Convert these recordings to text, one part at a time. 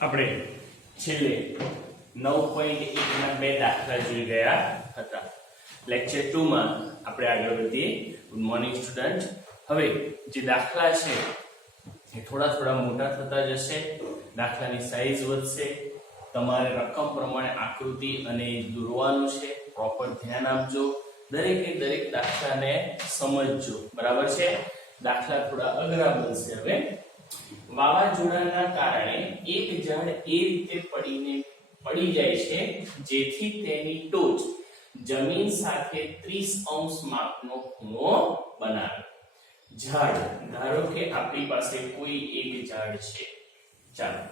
આપણે છેલ્લે 9.1 ના બે દાખલા જોઈ ગયા હતા. લેક્ચર 2 માં આપણે આગળ વધીએ. Good morning student. હવે જે દાખલા છે એ થોડા થોડા મોટા થતા જશે, દાખલાની સાઈઝ વધશે, તમારે રકમ પ્રમાણે આકૃતિ અને દોરવાનું છે. પ્રોપર ધ્યાન આપજો, દરેકે દરેક દાખલાને સમજજો. બરાબર છે? દાખલા થોડા અઘરા બનશે. હવે વાવાઝોડાના કારણે એક ઝાડ એ રીતે પડી જાય છે જેથી તેની ટોચ જમીન સાથે 30 માપનો ખૂણો બનાવે. ઝાડ, ધારો કે આપણી પાસે કોઈ એક ઝાડ છે. ચાલો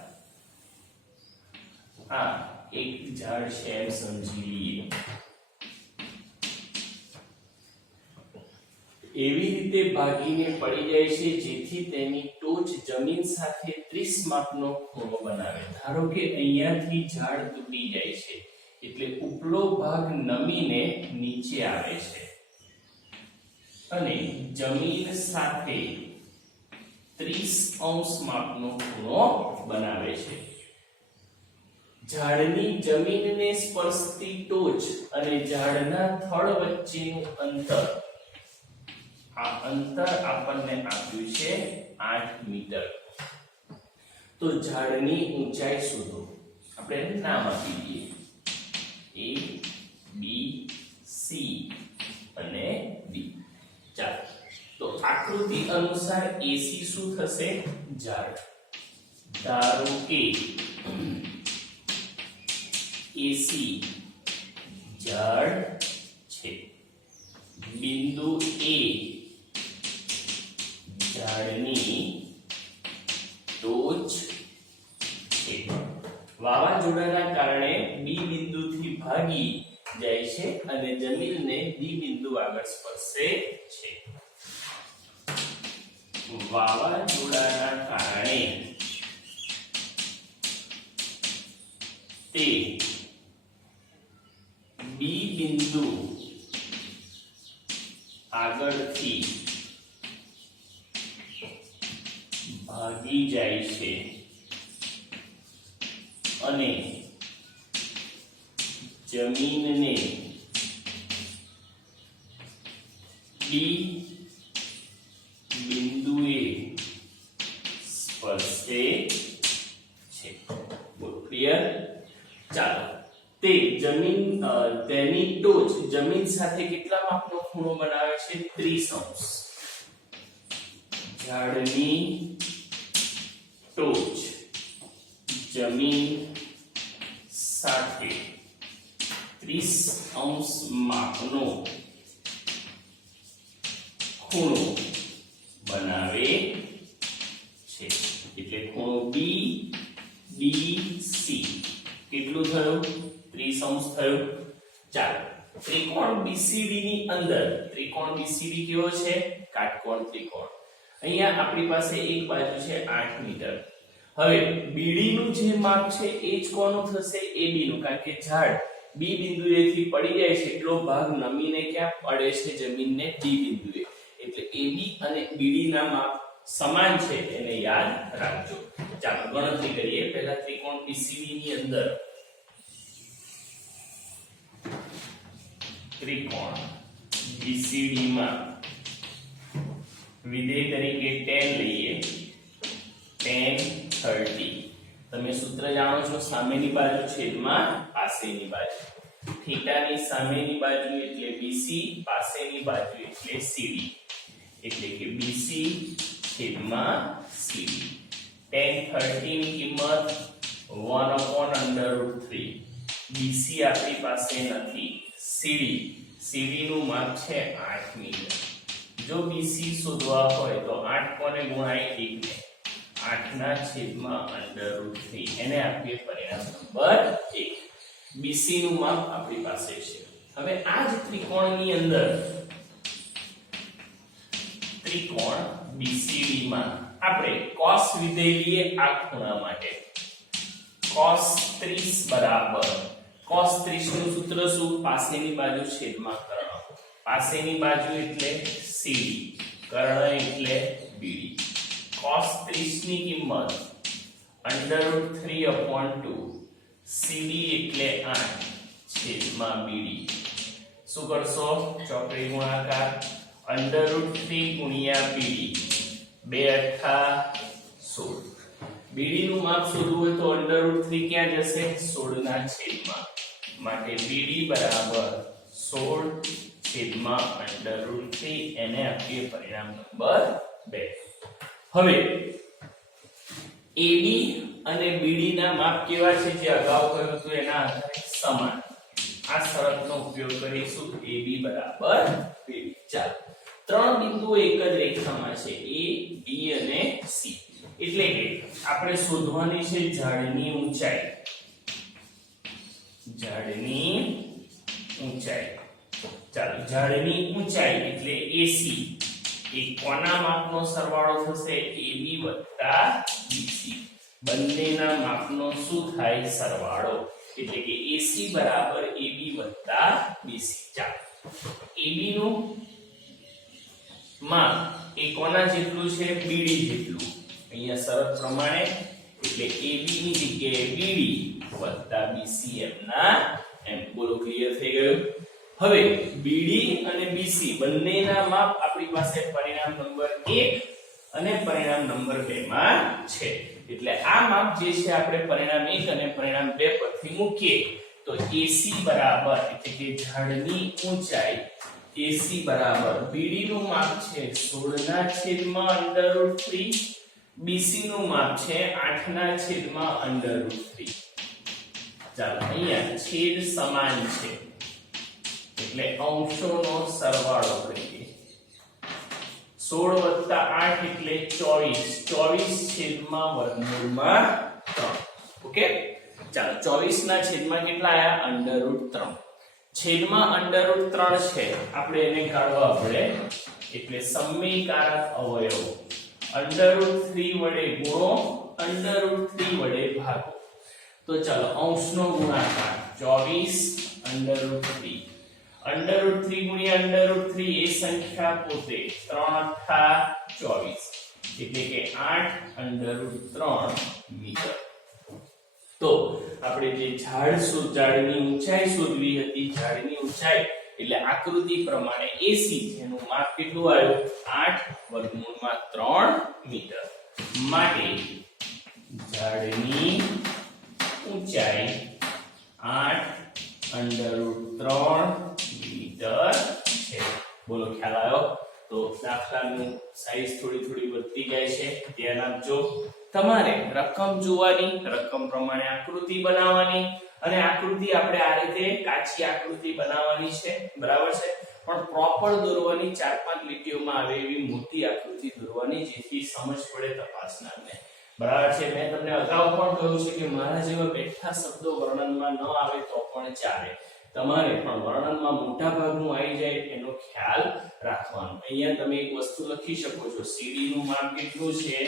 આ એક ઝાડ છે એમ સમજી લઈએ. એવી રીતે ભાગીને પડી જાય છે જેથી તેની ટોચ જમીન સાથે 30 માપનો ખૂણો બનાવે. ધારો કે અહીંયાથી ઝાડ તૂટી જાય છે એટલે ઉપલો ભાગ નમીને નીચે આવે છે અને જમીન સાથે 30 માપનો ખૂણો બનાવે છે. ઝાડની જમીનને સ્પર્શતી ટોચ અને ઝાડના થડ વચ્ચેનું અંતર, આ અંતર આપણને આપ્યું છે 8 મીટર. તો ઝાડની ઊંચાઈ શોધો. આપણે નામ આપી દઈએ A, B, C અને D. ચાલો તો આકૃતિ અનુસાર AC શું થશે? ઝાડ. ધારો કે AC ઝાડ છે. બિંદુ A ઝાડની ટોચ છે. વાવાઝોડાના કારણે B બિંદુથી ભાગી જાય છે અને જમીનને D બિંદુ આગળ સ્પર્શે છે. વાવાઝોડાના કારણે તે B બિંદુ આગળથી ભાગી જાય છે અને જમીનને D બિંદુએ સ્પર્શે છે. બોલો ક્લિયર? ચાલો તે તેની ટોચ જમીન સાથે કેટલા માપનો ખૂણો બનાવે છે? 30 ઝાડની ટોચ જમીન સાથે 30 માપનો ખૂણો બનાવે છે. એટલે ખૂણો BDC કેટલું થયું? 30 થયું. ચાલો ત્રિકોણ BCD ની અંદર, ત્રિકોણ BCD કેવો છે? કાટકોણ ત્રિકોણ. અહીંયા આપણી પાસે એક બાજુ છે 8 મીટર. હવે BD નું જે માપ છે એ જ કોનું થશે? AB નું. કારણ કે ઝાડ B બિંદુએથી પડી જાય છે એટલો ભાગ નમીને ક્યાં પડે છે? જમીનને D બિંદુએ. એટલે AB અને BD ના માપ સમાન છે, એને યાદ રાખજો. ચાલો ગણતરી કરીએ. પહેલા ત્રિકોણ BCD ની અંદર ત્રિકોણ BCD માં વિધેય તરીકે tan લઈએ. tan 30. તમે સૂત્ર જાણો છો, સામેની બાજુ છેદમાં પાસેની બાજુ. થીટાની સામેની બાજુ એટલે BC, પાસેની બાજુ એટલે CD. એટલે કે BC છેદમાં CD. tan 30 ની કિંમત 1/√3. BC આપણી પાસે નથી. CD નું માપ છે 8 મીટર. જો BC શોધવા હોય તો 8 કોને ગુણાય? 1 ને. 8 ના છેદમાં √3. એને આપીએ પરિણામ નંબર 1. BC નું માપ આપણી પાસે છે. હવે આ જ ત્રિકોણની અંદર ત્રિકોણ BCD માં આપણે cos વિધેય લઈએ આ ખૂણા માટે. cos 30 બરાબર cos 30 નું સૂત્ર શું? પાસેની બાજુ છેદમાં કર્ણ. પાસેની બાજુ એટલે CD, કર્ણ એટલે BD. cos 30 ની કિંમત √3/2 CD એટલે 8 છેદમાં BD શું કરશો ચોકડી ગુણાકાર √3 ગુણ્યા BD 2 8 16 BD નું માપ શોધવું હોય તો √3 ક્યાં જશે 16 ના છેદમાં માટે BD બરાબર 16 છેદમાં √3 એને આપીએ પરિણામ નંબર 2 હવે AB અને BD ના માપ કેવા છે જે અગાઉ કહ્યું હતું એના આધારે સમાન આ શરતનો ઉપયોગ કરીશું AB બરાબર BD ચાલો ત્રણ બિંદુઓ એક જ રેખામાં છે A B અને C એટલે કે આપણે શોધવાની છે ઝાડની ઊંચાઈ ચાલો ઝાડની ઊંચાઈ એટલે AC એ કોના માપનો સરવાળો થશે AB વત્તા BC બંનેના માપનો શું થાય સરવાળો એટલે કે AC બરાબર AB વત્તા BC ચાલો AB નું માપ એ કોના જેટલું છે BD જેટલું અહીંયા શરત પ્રમાણે એટલે AB ની જગ્યાએ BD વત્તા BC એમના એમ બોલો ક્લિયર થઈ ગયું હવે BD અને BC બંનેના માપ આપણી પાસે પરિણામ નંબર 1 અને પરિણામ નંબર 2 માં છે એટલે આ માપ જે છે આપણે પરિણામ 1 અને પરિણામ 2 પરથી મૂકીએ તો AC બરાબર એટલે કે ઝાડની ઊંચાઈ AC બરાબર BD નું માપ છે 16 ના છેદમાં √3 BC નું માપ છે 8 ના છેદમાં √3 ચાલો અહીંયા છેદ સમાન છે એટલે અંશોનો સરવાળો કરીએ 16 + 8 એટલે 24 છેદમાં વર્ગમૂળમાં 3 ઓકે ચાલો 24 ના છેદમાં કેટલા આયા √3 છેદમાં √3 છે આપણે એને કાઢવા પડે એટલે સમીકારક અવયવ √3 વડે ગુણો √3 વડે ભાગો તો ચાલો અંશનો ગુણાકાર 24 √3 ગુણ્યા √3 એ સંખ્યા પોતે 3 × 24 એટલે કે 8 √3 મીટર તો આપણે જે ઝાડની ઊંચાઈ શોધવી હતી ઝાડની ઊંચાઈ એટલે આકૃતિ પ્રમાણે AC જેનું માપ કેટલું આવ્યું 8 √3 મીટર માટે ઝાડની ઊંચાઈ 8 √3 મીટર છે બોલો ખ્યાલ આવ્યો તો દાખલાનું સાઈઝ થોડી વધતી જાય છે ધ્યાન આપજો તમારે રકમ જોવાની રકમ પ્રમાણે આકૃતિ બનાવવાની અને આકૃતિ આપણે આ રીતે કાચી આકૃતિ બનાવવાની છે બરાબર છે પણ પ્રોપર દોરવાની 4-5 લીટીઓમાં આવે એવી મોટી આકૃતિ દોરવાની જેથી સમજ પડે તપાસનારને બરાબર છે મેં તમને અગાઉ પણ કહ્યું છે કે મારા જેવા બેઠા શબ્દો વર્ણનમાં ન આવે તો પણ ચાલે તમારે પણ વર્ણનમાં મોટા ભાગનું આવી જાય એનો ખ્યાલ રાખવાનો અહીંયા તમે એક વસ્તુ લખી શકો છો CD નું માપ કેટલું છે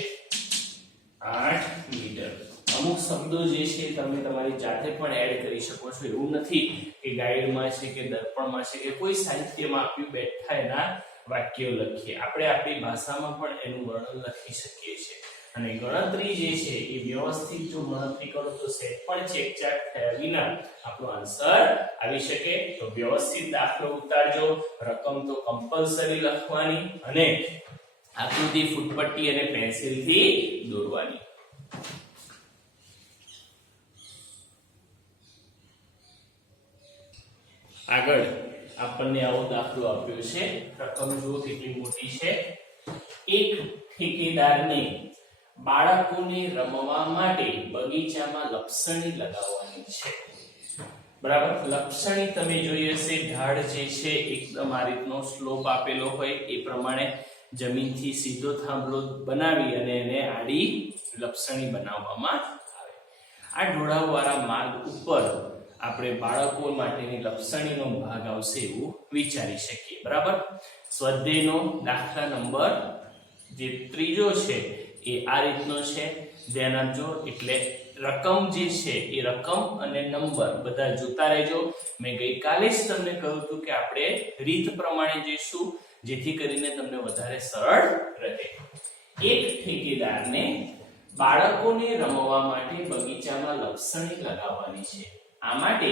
8 મીટર અમુક શબ્દો જે છે તમે તમારી જાતે પણ એડ કરી શકો છો એવું નથી કે ગાઈડમાં છે કે દર્પણમાં છે કે કોઈ સાહિત્યમાં આપ્યું બેઠા એના વાક્યો લખીએ આપણે આપણી ભાષામાં પણ એનું વર્ણન લખી શકીએ છીએ અને ગણતરી જે છે એ વ્યવસ્થિત જો ગણતરી કરો તો સેટ પણ ચેકચાક થયા વિના આપણો આન્સર આવી શકે તો વ્યવસ્થિત દાખલો ઉતારજો રકમ તો કમ્પલસરી લખવાની અને આકૃતિ ફૂટપટ્ટી અને પેન્સિલથી દોરવાની આગળ આપણને આવો દાખલો આપ્યો છે રકમ જુઓ કેટલી મોટી છે એક ઠેકેદારને બાળકોને રમવા માટે બગીચામાં લપસણી લગાવવાની છે બરાબર લપસણી તમે જોઈ હશે ઢાળ જે છે એકદમ આ રીતનો સ્લોપ આપેલો હોય એ પ્રમાણે જમીનથી સીધો થાંભલો બનાવી અને એને આડી લપસણી બનાવવામાં આવે આ ઢોળાવવાળા માર્ગ ઉપર આપણે બાળકો માટેની લપસણીનો ભાગ આવશે એવું વિચારી શકીએ બરાબર સ્વાધ્યાયનો દાખલા નંબર જે ત્રીજો છે એ આ રીતનો છે ધ્યાન આપજો એટલે રકમ જે છે એ રકમ અને નંબર બધા જોતા રહેજો મેં ગઈકાલે જ તમને કહ્યું હતું કે આપણે રીત પ્રમાણે જઈશું જેથી કરીને તમને વધારે સરળ રહે એક ઠેકેદારને બાળકોને રમવા માટે બગીચામાં લપસણી લગાવવાની છે. આ માટે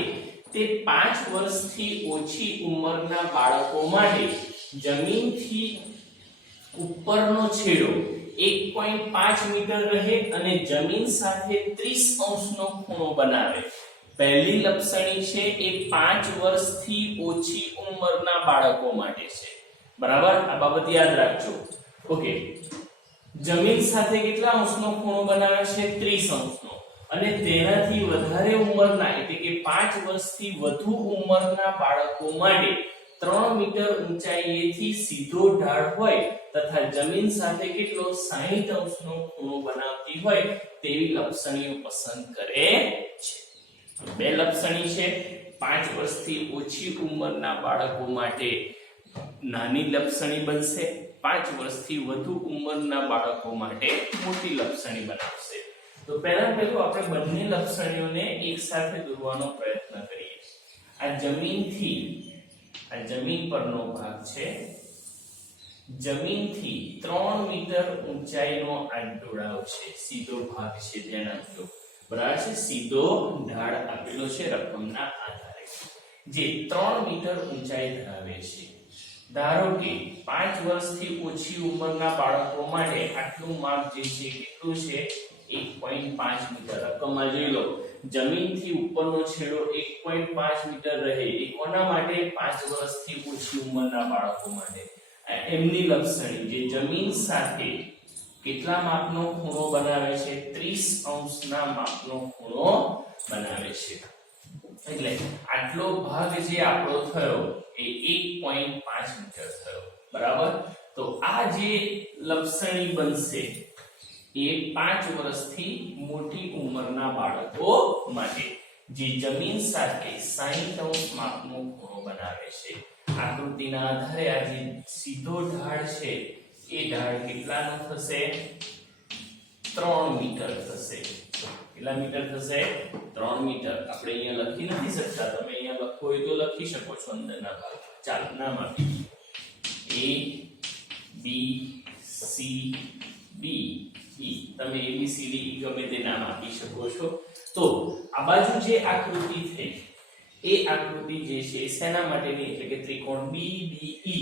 તે 5 વર્ષથી ઓછી ઉંમરના બાળકો માટે જમીનથી ઉપરનો છેડો 1.5 મીટર રહે અને જમીન સાથે 30 અંશનો ખૂણો બનાવે. પહેલી લપસણી છે એ 5 વર્ષથી ઓછી ઉંમરના બાળકો માટે છે. બરાબર, આ બાબત યાદ રાખજો. ઓકે, જમીન સાથે કેટલા અંશનો ખૂણો બનાવે છે? 30 અંશનો. અને તેનાથી વધારે ઉંમરના એટલે કે 5 વર્ષથી વધુ ઉંમરના બાળકો માટે 3 મીટર ઊંચાઈએથી સીધો ઢાળ હોય તથા જમીન સાથે કેટલો 60 અંશનો ખૂણો બનાવતી હોય તેવી લપસણીઓ પસંદ કરે છે. બે લપસણી છે. 5 વર્ષથી ઓછી ઉંમરના બાળકો માટે નાની લપસણી બનશે, 5 વર્ષથી વધુ ઉંમરના બાળકો માટે મોટી લપસણી બનાવશે. તો પહેલું આપણે બંને લપસણીઓને એક સાથે દોરવાનો પ્રયત્ન કરીએ. આ જમીન પરનો ભાગ છે. જમીનથી 3 મીટર ઊંચાઈનો આ ઢોળાવ છે, સીધો ભાગ છે. ધ્યાન આપજો. બરાબર છે, સીધો ઢાળ આપેલો છે રકમના આધારે, જે 3 મીટર ઊંચાઈ ધરાવે છે. ધારો કે 5 વર્ષથી ઓછી ઉંમરના બાળકો માટે આટલું માપ જે છે કેટલું છે? 1.5 મીટર. રકમમાં જોઈ લો, જમીનથી ઉપરનો છેડો 1.5 મીટર રહે. એ કોના માટે? 5 વર્ષથી ઓછી ઉંમરના બાળકો માટે. એમની લપસણી જે જમીન સાથે કેટલા માપનો ખૂણો બનાવે છે? 30 અંશના માપનો ખૂણો બનાવે છે. એટલે આટલો ભાગ જે આપણો થયો એ 1.5 મીટર થયો. બરાબર, તો આ જે લપસણી બનશે એ 5 વર્ષથી મોટી ઉંમરના બાળકો માટે જે જમીન સાથે 60 અંશ માપનો ખૂણો બનાવે છે. આકૃતિના આધારે આ જે સીધો ઢાળ છે એ ઢાળ કેટલાનો થશે? 3 મીટર થશે. કેટલા મીટર થશે? 3 મીટર. આપણે અહીંયા લખી નથી શકતા, તમે અહીંયા લખો હોય તો લખી શકો છો અંદરના ભાગ. ચાલો નામ આપી A B C D E. તમે A B C D E ગમે તે નામ આપી શકો છો. તો આ બાજુ જે આકૃતિ થઈ એ આકૃતિ જે છે શેના માટેની? એટલે કે ત્રિકોણ BDE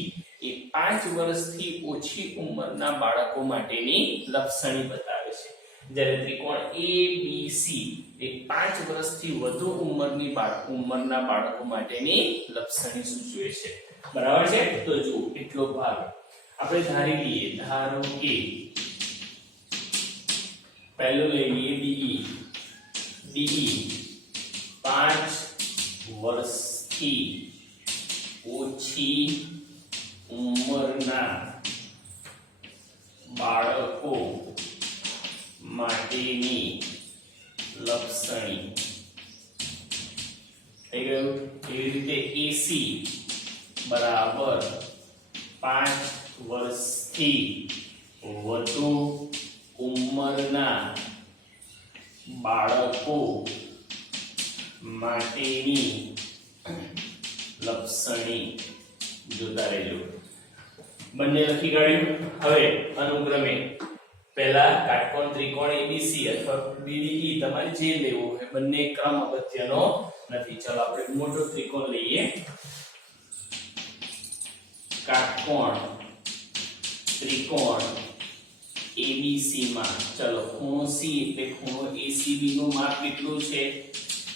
એ 5 વર્ષથી ઓછી ઉંમરના બાળકો માટેની લપસણી બતાવે છે. જ્યારે ત્રિકોણ ABC એ 5 વર્ષથી વધુ ઉંમરના બાળકો માટેની લપસણી સૂચવે છે. બરાબર છે? તો જો એટલો ભાગ આપણે ધારી લઈએ. ધારો કે પહેલું લઈ લઈએ DE 5 વર્ષથી ઓછી ઉંમરના બાળકો માટેની લપસણી. થઈ ગયું? એવી રીતે AC બરાબર 5 વર્ષથી વધુ ઉંમરના બાળકો માટેની લપસણી. જોતા રહેજો. બંને લખી કાઢ્યું. હવે અનુક્રમે પહેલા કાટકોણ ત્રિકોણ ABC અથવા BDE તમારે જે લેવો હોય, બંને ક્રમ અગત્યનો નથી. ચાલો આપણે મોટો ત્રિકોણ લઈએ. કાટકોણ ત્રિકોણ ABC માં ચલો ખૂણો C એટલે ખૂણો ACB નું માપ કેટલું છે?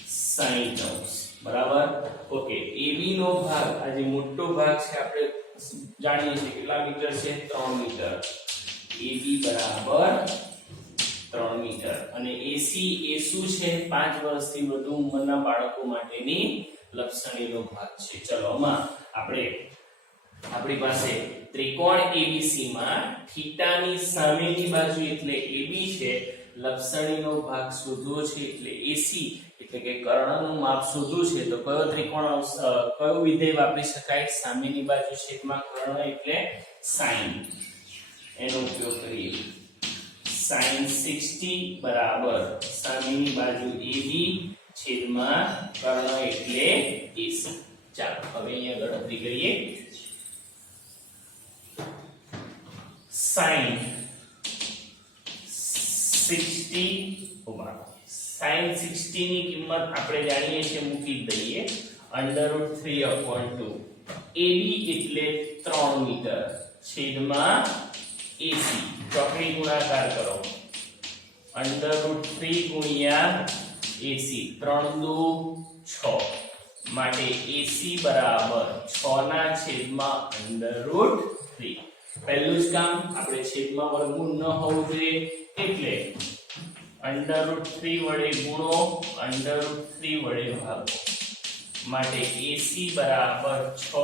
60 અંશ. બરાબર. ઓકે, AB નો ભાગ, આ જે મોટો ભાગ છે આપણે જાણીએ છીએ કેટલા મીટર છે? 3 મીટર. AB બરાબર 3 મીટર. અને AC એ શું છે? 5 વર્ષથી વધુ ઉંમરના બાળકો માટેની લપસણીનો ભાગ છે. ચલો આમાં આપણી પાસે ત્રિકોણ ABC માં થીટાની સામેની બાજુ એટલે AB છે, લપસણીનો ભાગ શોધવો છે એટલે AC એટલે કે કર્ણનું માપ શોધવું છે. તો કયો ત્રિકોણ કયો વિધેય વાપરી શકાય? સામેની બાજુ છેદમાં કર્ણ એટલે sin. એનો ઉપયોગ કરીએ. sin 60 બરાબર સામેની બાજુ AB છેદમાં કર્ણ એટલે AC. ચાલો હવે અહીંયા ગણતરી કરીએ. sin 60 sin 60 ની કિંમત આપણે જાણીએ છીએ, મૂકી દઈએ √3/2. AB એટલે 3 મીટર છેદમાં AC. ચોકડી ગુણાકાર કરો. √3 ગુણ્યા AC, 3 દુ 6, માટે AC બરાબર 6 ના છેદમાં √3. પહેલું જ કામ, આપણે છેદમાં વર્ગમૂળ ન હોવું જોઈએ એટલે √3 વડે ગુણો, √3 વડે ભાગો, માટે AC બરાબર 6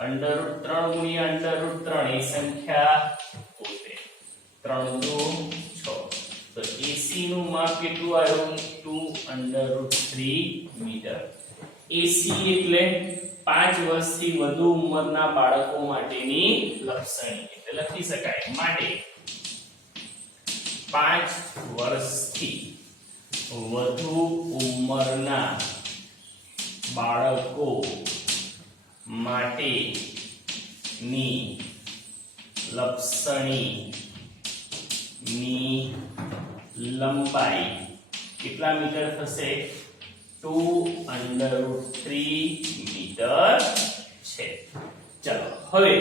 √3 ગુણ્યા √3 એ સંખ્યા પોતે 3 દુ 6. તો AC નું માપ કેટલું આવ્યું? 2 √3 મીટર. AC એટલે 5 વર્ષથી વધુ ઉંમરના બાળકો માટેની લક્ષણી, એટલે લખી શકાય માટે 5 વર્ષથી વધુ ઉંમરના બાળકો માટેની લક્ષણીની લંબાઈ કેટલા મીટર થશે? 2 √3 મીટર છે. ચલો હવે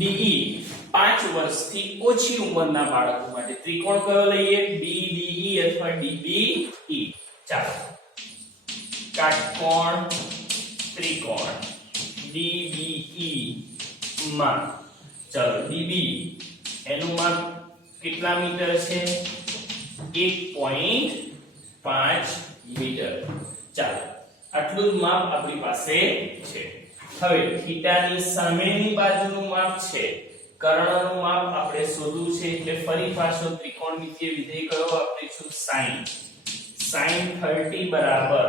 DE 5 વર્ષથી ઓછી ઉંમરના બાળકો માટે ત્રિકોણ કયો લઈએ? BDE અથવા DBE. ચાલો કાટકોણ ત્રિકોણ DBE માં ચલો DB એનું માપ કેટલા મીટર છે? 1.5 મીટર. ચાલો આટલું જ માપ આપણી પાસે છે. હવે થીટાની સામેની બાજુનું માપ છે, કર્ણનું માપ આપણે શોધવું છે એટલે ફરી પાછો ત્રિકોણમિતિય વિધેય કયો વાપરીશું? sin. sin 30 બરાબર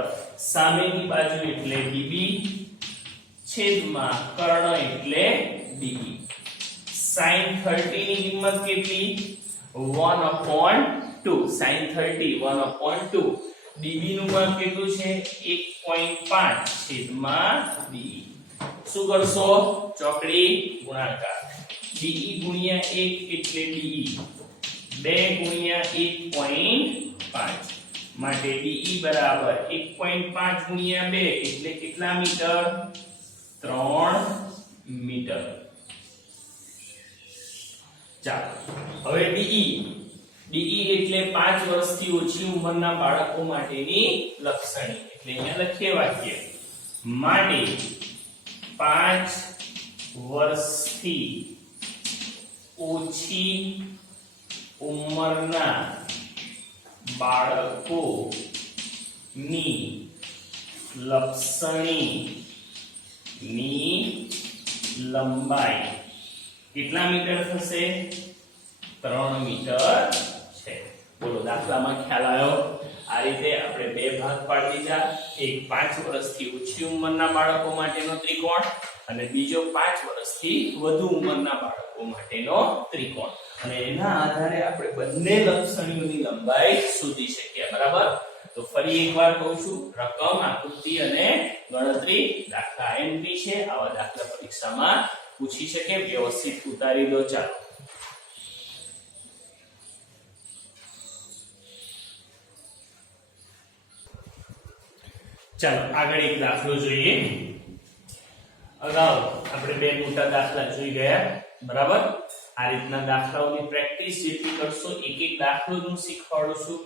સામેની બાજુ એટલે DB છેદમાં કર્ણ એટલે DE. sin 30 ની કિંમત કેટલી? 1/2. sin 30 1/2. DB નું માપ કેટલું છે? 1.5 છેદમાં DE. શું કરશો? ચોકડી ગુણાકાર. DE ગુણ્યા 1 એટલે DE, 2 ગુણ્યા 1.5, માટે DE બરાબર 1.5 ગુણ્યા 2 એટલે કેટલા મીટર? 3 મીટર. ચાલો હવે DE એટલે 5 વર્ષથી ઓછી ઉંમરના બાળકો માટેની લક્ષણી, એટલે અહીંયા લખીએ વાક્ય માટે 5 વર્ષથી ઓછી ઉંમરના બાળકોની લક્ષણીની લંબાઈ કેટલા મીટર થશે? 3 મીટર છે. બોલો દાખલામાં ખ્યાલ આવ્યો? આ રીતે આપણે બે ભાગ પાડી દીધા. એક 5 વર્ષથી ઓછી ઉંમરના બાળકો માટેનો ત્રિકોણ અને બીજો 5 વર્ષથી વધુ ઉંમરના બાળકો માટેનો ત્રિકોણ, અને એના આધારે આપણે બંને લક્ષણીઓની લંબાઈ શોધી શકીએ. બરાબર? તો ફરી એકવાર કહું છું, રકમ, આકૃતિ અને ગણતરી દાખલા IMP છે. આવા દાખલા પરીક્ષામાં પૂછી શકે, વ્યવસ્થિત ઉતારી દો. ચાલો ચાલો આગળ એક દાખલો જોઈએ. અગાઉ આપણે બે મોટા દાખલા જોઈ ગયા. બરાબર? આ રીતના દાખલાઓની પ્રેક્ટિસ જેટલી કરશો, એક એક દાખલો હું શીખવાડું છું,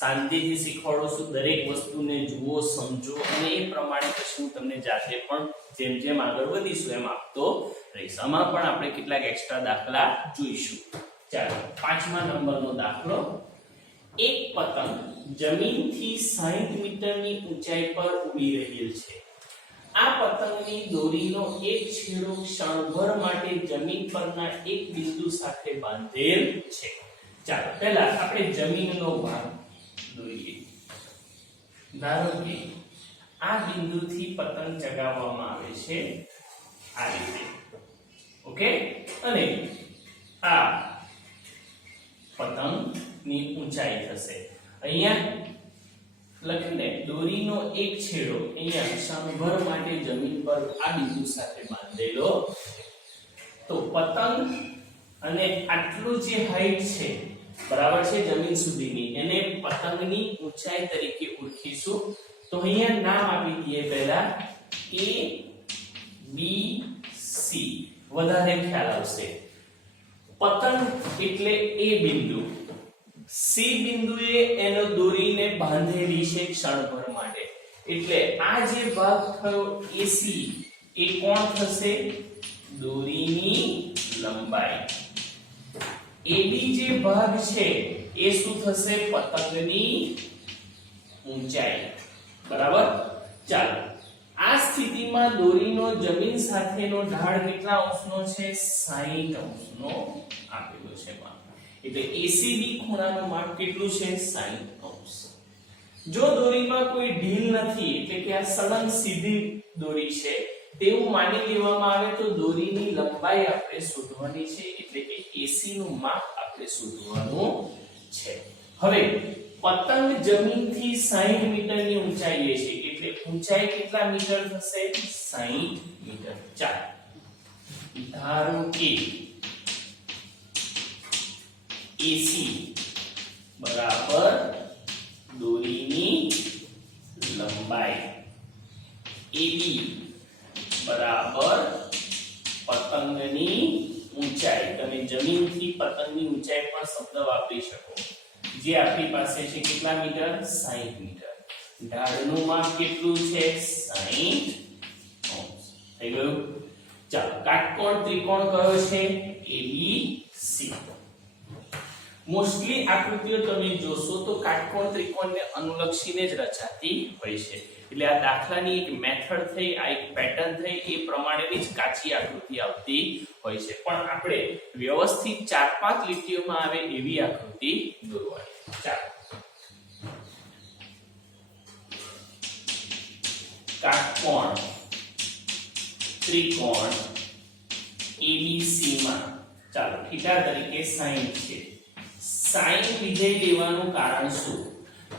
શાંતિથી શીખવાડું છું. દરેક વસ્તુને જુઓ, સમજો અને એ પ્રમાણે પછી હું તમને જાતે પણ જેમ જેમ આગળ વધીશું એમ આપતો રહીશ. આમાં પણ આપણે કેટલાક એક્સ્ટ્રા દાખલા જોઈશું. ચાલો 5મા નંબરનો દાખલો. એક પતંગ જમીનથી 60 મીટરની ઊંચાઈ પર ઉડી રહેલ છે. આ પતંગની દોરીનો એક છેડો ક્ષણભર માટે જમીન પરના એક બિંદુ સાથે બાંધેલ છે. ચાલો પહેલા આપણે જમીનનો ભાગ દોરીએ. ધારો કે આ બિંદુથી પતંગ ચગાવવામાં આવે છે આ રીતે. ઓકે? અને આ પતંગની ઊંચાઈ થશે. અહીંયા લખીને દોરીનો એક છેડો અહીંયા ક્ષણભર માટે જમીન પર આ બિંદુ સાથે બાંધેલો છે. તો પતંગ અને આટલું જે હાઈટ છે બરાબર છે જમીન સુધીની એને પતંગની ઊંચાઈ તરીકે ઓળખીશું. તો અહીંયા નામ આપી દઈએ પહેલા A B C વધારે ખ્યાલ આવશે. પતંગ એટલે A બિંદુ, C બિંદુએ એનો દોરીને બાંધેલી છે ક્ષણભર માટે, એટલે આ જે ભાગ થયો AC એ કોણ થશે? દોરીની લંબાઈ. AB જે ભાગ છે એ શું થશે? પતંગની ઊંચાઈ. બરાબર. ચાલો આ સ્થિતિમાં દોરીનો જમીન સાથેનો ઢાળ કેટલા અંશનો છે? 60 અંશનો આપેલો છે માપ. એટલે ACB ખૂણાનું માપ કેટલું છે? 60 અંશ. જો દોરીમાં કોઈ ઢીલ નથી એટલે કે આ સળંગ સીધી દોરી છે તેવું માની લેવામાં આવે તો દોરીની લંબાઈ આપણે શોધવાની છે, એટલે કે AC નું માપ આપણે શોધવાનું છે. હવે પતંગ જમીનથી 60 મીટરની ઊંચાઈએ છે એટલે ઊંચાઈ કેટલા મીટર થશે? 60 મીટર. ચાલો ધારો કે AC બરાબર દોરીની લંબાઈ, AB બરાબર પતંગની ઊંચાઈ. તમે જમીનથી પતંગની ઊંચાઈ પણ શબ્દ વાપરી શકો. જે આપણી પાસે છે કેટલા મીટર? 60 મીટર. ઢાળનું માપ કેટલું છે? 60 અંશ. થઈ ગયું? ચાલો કાટકોણ ત્રિકોણ કયો છે? ABC. મોસ્ટલી આકૃતિઓ તમે જોશો તો કાટકોણ ત્રિકોણને અનુલક્ષીને જ રચાતી હોય છે. એટલે આ દાખલાની એક મેથડ થઈ, આ એક પેટર્ન થઈ, એ પ્રમાણેની જ કાચી આકૃતિ આવતી હોય છે. પણ આપણે વ્યવસ્થિત 4-5 લીટીઓમાં આવે એવી આકૃતિ દોરવાની. ચાલો કાટકોણ ત્રિકોણ ABC માં ચાલો થીટા તરીકે 60 છે. sin વિધેય લેવાનું કારણ શું?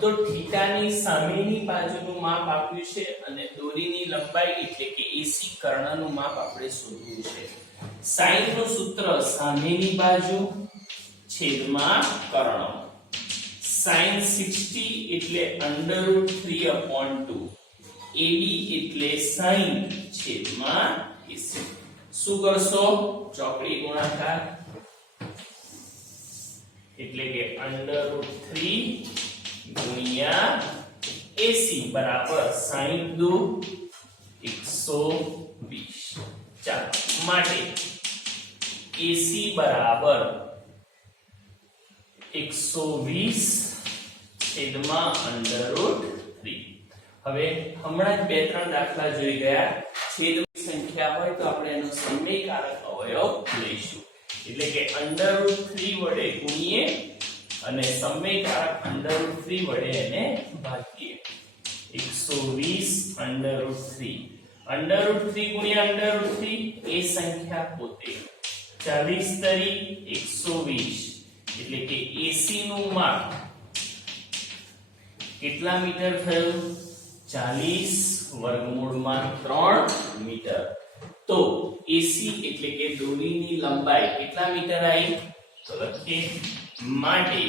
તો થીટાની સામેની બાજુનું માપ આપ્યું છે અને દોરીની લંબાઈ એટલે કે AC કર્ણનું માપ આપણે શોધવું છે. sin નું સૂત્ર સામેની બાજુ છેદમાં કર્ણ. sin 60 એટલે √3/2. AB એટલે sin છેદમાં AC. શું કરશો? ચોકડી ગુણાકાર એટલે કે √3 ગુણ્યા AC બરાબર 60 દુ 120. ચાલો માટે AC બરાબર 120 છેદમાં √3. હવે હમણાં જ 2-3 દાખલા જોઈ ગયા. છેદની સંખ્યા હોય તો આપણે એનો સમયકારક અવયવ લઈશું, એટલે કે √3 વડે ગુણીએ અને સમયકારક √3 વડે એને ભાગીએ. 120 √3 ગુણ્યા √3 એ સંખ્યા પોતે 40 તરી 120, એટલે કે AC નું માપ કેટલા મીટર થયું? 40√3 મીટર. તો AC એટલે કે દોરીની લંબાઈ કેટલા મીટર આવી? તો લખીએ માટે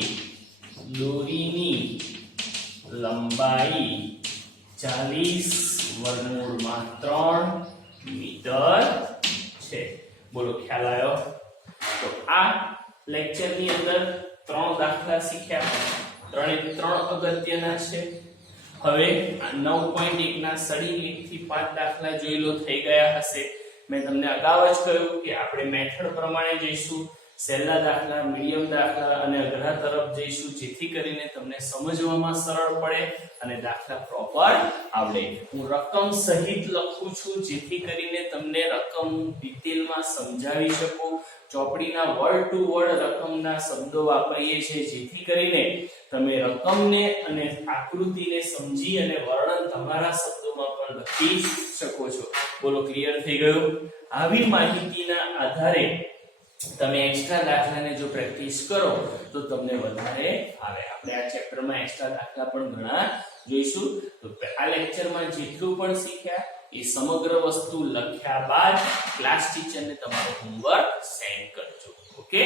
દોરીની લંબાઈ 40√3 મીટર છે. બોલો ખ્યાલ આવ્યો? તો આ લેક્ચરની અંદર 3 દાખલા શીખ્યા. 3 અગત્યના છે. હવે 9.1 ના સળી 1 થી 5 દાખલા જોઈ લો, થઈ ગયા હશે. મેં તમને અગાઉ જ કહ્યું કે આપણે મેથડ પ્રમાણે જઈશું. સહેલા દાખલા, મીડિયમ દાખલા અને અઘરા તરફ જઈશું, જેથી કરીને તમને સમજવામાં સરળ પડે અને દાખલા પ્રોપર આવડે. હું રકમ સહિત લખું છું જેથી કરીને તમને રકમ ડિટેલમાં સમજાવી શકું. ચોપડીના વર્ડ ટુ વર્ડ રકમના શબ્દો વાપરીએ છીએ જેથી કરીને તમે રકમને અને આકૃતિને સમજી અને વર્ણન તમારા શબ્દોમાં પણ લખી શકો છો. બોલો ક્લિયર થઈ ગયું? આવી માહિતીના આધારે તમે એક્સ્ટ્રા દાખલાને જો પ્રેક્ટિસ કરો તો તમને વધારે આવે. આપણે આ ચેપ્ટરમાં એક્સ્ટ્રા દાખલા પણ ઘણા જોઈશું. તો આ લેક્ચરમાં જેટલું પણ શીખ્યા એ સમગ્ર વસ્તુ લખ્યા બાદ ક્લાસ ટીચરને તમારો હોમવર્ક સેન્ડ કરજો. ઓકે.